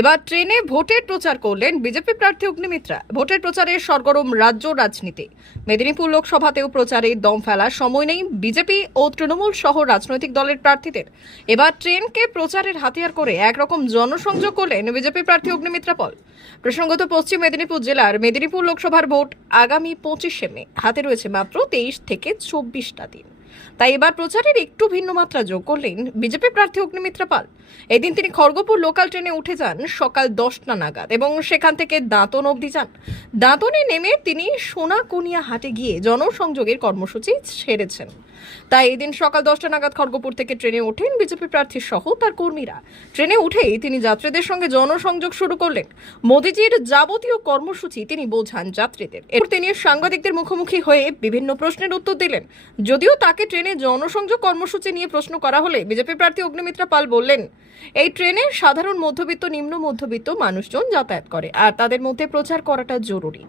এবার ট্রেনে ভোটের প্রচার করলেন বিজেপি প্রার্থী অগ্নিমিত্রা। ভোটের প্রচারে সরগরম রাজ্য রাজনীতি। মেদিনীপুর লোকসভাতেও প্রচারে দম ফেলার সময় নেই বিজেপি ও তৃণমূল সহ রাজনৈতিক দলের প্রার্থীদের। এবার ট্রেনকে প্রচারের হাতিয়ার করে একরকম জনসংযোগ করলেন বিজেপি প্রার্থী অগ্নিমিত্রা পল। প্রসঙ্গত পশ্চিম মেদিনীপুর জেলার মেদিনীপুর লোকসভার ভোট আগামী পঁচিশে মে। হাতে রয়েছে মাত্র তেইশ থেকে চব্বিশটা দিন। তাই এবার প্রচারের একটু ভিন্ন মাত্রা যোগ করলেন বিজেপি প্রার্থী অগ্নিমিত্রা পাল। এদিন তিনি খড়গপুর লোকাল ট্রেনে উঠে যান সকাল দশটা নাগাদ এবং সেখান থেকে দাঁতন অবধি যান। দাঁতনে নেমে তিনি সোনাকুনিয়া হাটে গিয়ে জনসংযোগের কর্মসূচি সেরেছেন। তাই এদিন সকাল দশটা নাগাদ খড়গপুর থেকে ট্রেনে ওঠেন বিজেপি প্রার্থী সহ তার কর্মীরা। ট্রেনে উঠেই তিনি যাত্রীদের সঙ্গে জনসংযোগ শুরু করলেন। মোদিজির যাবতীয় কর্মসূচি তিনি বোঝান যাত্রীদের। এরপর তিনি সাংবাদিকদের মুখোমুখি হয়ে বিভিন্ন প্রশ্নের উত্তর দিলেন। যদিও তাকে ট্রেনে জনসংযোগ কর্মসূচি নিয়ে প্রশ্ন করা হলে বিজেপি প্রার্থী অগ্নিমিত্রা পাল বললেন, এই ট্রেনে সাধারণ মধ্যবিত্ত, নিম্ন মধ্যবিত্ত মানুষজন যাতায়াত করে, আর তাদের মধ্যে প্রচার করাটা জরুরি।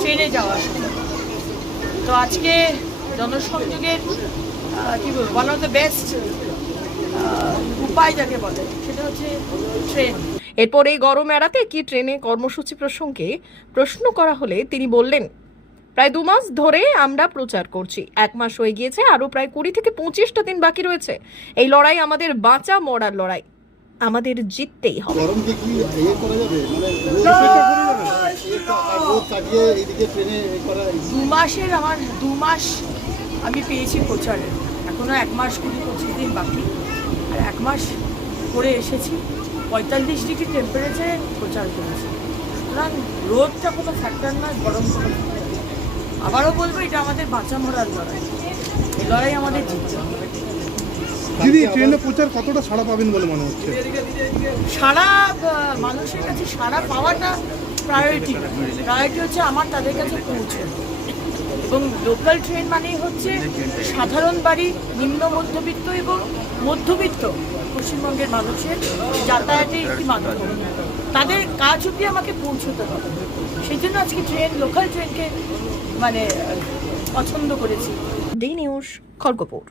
ট্রেনে যাওয়া তো আজকে জনসংযোগের কি বলব ওয়ান অফ দ্য বেস্ট উপায় যাকে বলে সেটা হচ্ছে ট্রেন এরপর এই গরম এড়াতে কি ট্রেনে কর্মসূচি প্রসঙ্গে প্রশ্ন করা হলে তিনি বললেন প্রায় দু মাস ধরে আমরা প্রচার করছি। এক মাস হয়ে গিয়েছে আরও প্রায় কুড়ি থেকে পঁচিশটা দিন বাকি রয়েছে। এই লড়াই আমাদের বাঁচা মরার লড়াই। আমাদের জিততেই হবে। ইয়ে করা যাবে? মানে রোদ অপেক্ষা করা যাবে? এটা আর রোদ কাটিয়ে এইদিকে ট্রেনে এ করা দু মাসের আমার দু মাস আমি পেয়েছি প্রচারে। এখনও এক মাস কুড়ি পঁচিশ দিন বাকি। আর এক মাস করে এসেছি পঁয়তাল্লিশ ডিগ্রি টেম্পারেচারে প্রচার করেছি। সুতরাং রোদটা কোনো ফ্যাক্টর নয় গরম কোনো আবারও বলব এটা আমাদের বাঁচা মরার লড়াই। এই লড়াই আমাদের জিততে হবে। দিদি ট্রেনে প্রচার কতটা সাড়া পাবেন বলে মনে হচ্ছে? সারা মানুষের কাছে সারা পাওয়াটা প্রায়োরিটি প্রায়োরিটি হচ্ছে আমার তাদের কাছে পৌঁছে। এবং লোকাল ট্রেন মানেই হচ্ছে সাধারণ বাড়ি, নিম্ন মধ্যবিত্ত এবং মধ্যবিত্ত পশ্চিমবঙ্গের মানুষের যাতায়াতের একটি মাধ্যম। তাদের কাজ অব্দি আমাকে পৌঁছতে হবে। সেই জন্য আজকে ট্রেন, লোকাল ট্রেনকে মানে পছন্দ করেছি। D news, Kharagpur.